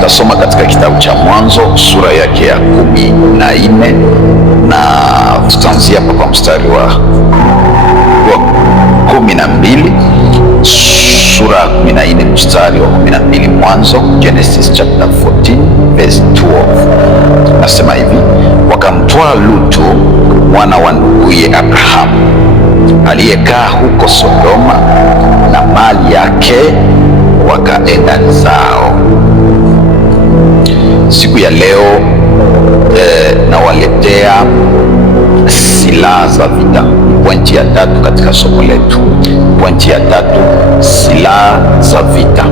Tasoma katika kitabu cha Mwanzo sura yake ya 14 na tutaanzia hapa kwa mstari wa 12. Sura ya 14 mstari wa 12, Mwanzo, Genesis chapter 14 verse 12. Nasema hivi: wakamtwaa Lutu mwana wa nduguye Abrahamu aliyekaa huko Sodoma na mali yake, wakaenda zao. Siku ya leo nawaletea silaha za vita. Pointi ya tatu katika somo letu. Pointi ya tatu, silaha za vita.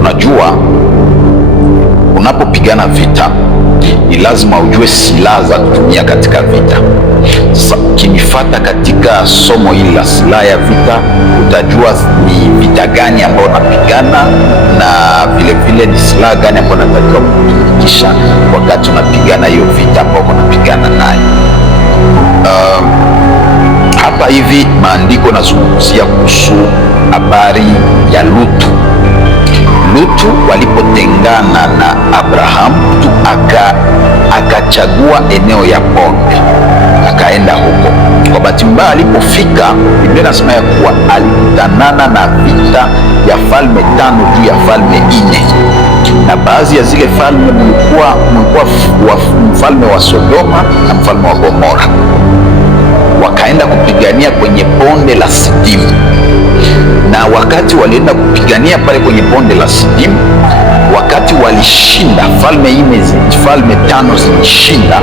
Unajua, unapopigana vita ni lazima ujue silaha za kutumia katika vita. Sasa ukinifuata katika somo hili la silaha ya vita, utajua ni vita gani ambayo unapigana na vile vile ni silaha gani ambayo unatakiwa kutumikisha wakati unapigana hiyo vita ambayo unapigana nayo. Hapa hivi maandiko nazungumzia kuhusu habari ya Lutu. Lutu walipotengana na Abrahamu, Lutu akachagua eneo ya bonde, akaenda huko. Kwa bahati mbaya alipofika, Biblia inasema ya kuwa alikutanana na vita ya falme 5 juu ya falme 4, na baadhi ya zile falme mlikuwa mfalme wa Sodoma na mfalme wa Gomora. Wakaenda kupigania kwenye bonde la Sidimu, na wakati walienda kupigania pale kwenye bonde la Sidimu, wakati walishinda, falme 5 zilishinda,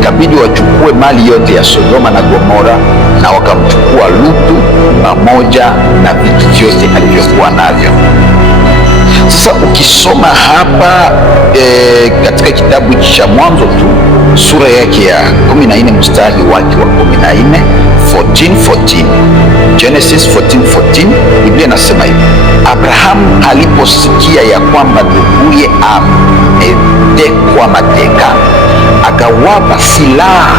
ikabidi wachukue mali yote ya Sodoma na Gomora, na wakamchukua Lutu pamoja na vitu vyote alivyokuwa navyo. Sasa ukisoma hapa katika kitabu cha Mwanzo tu sura yake ya 14 mstari wake wa 14, 14, Genesis 14, Biblia inasema hivi: Abrahamu aliposikia ya kwamba nduguye ametekwa mateka, akawapa silaha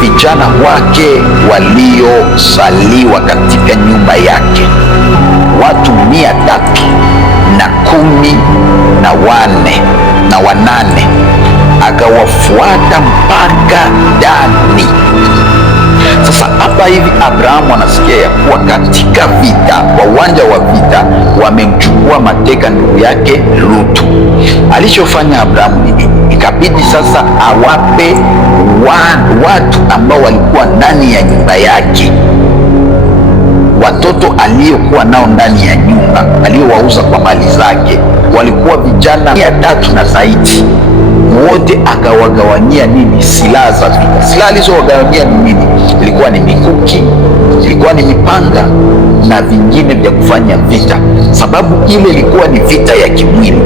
vijana wake waliozaliwa katika nyumba yake, watu 318, akawafuata mpaka Dani. Sasa hapa hivi Abrahamu anasikia ya kuwa katika vita, kwa uwanja wa vita, wamemchukua mateka ndugu yake Lutu. Alichofanya Abrahamu ni ikabidi sasa awape watu ambao walikuwa ndani ya nyumba yake, watoto aliyokuwa nao ndani ya nyumba, aliyowauza kwa mali zake, walikuwa vijana 300 na zaidi. Wote akawagawanyia nini? Silaha za vita. Silaha alizowagawanyia ni nini? Ilikuwa ni mikuki, ilikuwa ni mipanga na vingine vya kufanya vita, sababu ile ilikuwa ni vita ya kimwili.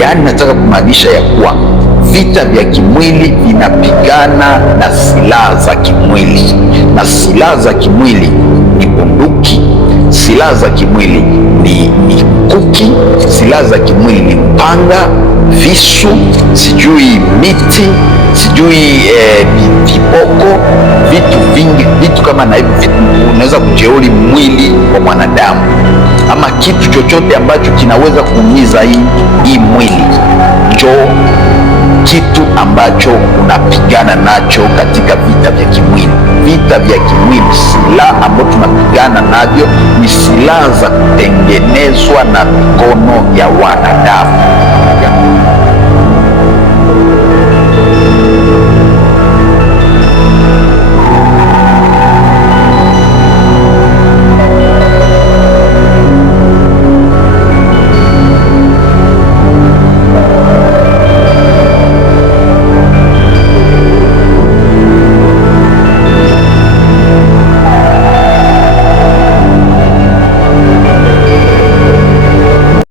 Yani nataka kumaanisha ya kuwa vita vya kimwili vinapigana na silaha za kimwili, na silaha za kimwili ni bunduki, silaha za kimwili ni mikuki, silaha za kimwili ni mpanga, visu, sijui miti, sijui viboko, vitu vingi, vitu kama na hivi vitu unaweza kujeuri mwili wa mwanadamu, ama kitu chochote ambacho kinaweza kuumiza hii mwili, njoo kitu ambacho unapigana nacho katika vita vya kimwili. Vita vya kimwili, silaha ambazo tunapigana navyo ni silaha za kutengenezwa na mikono ya wanadamu.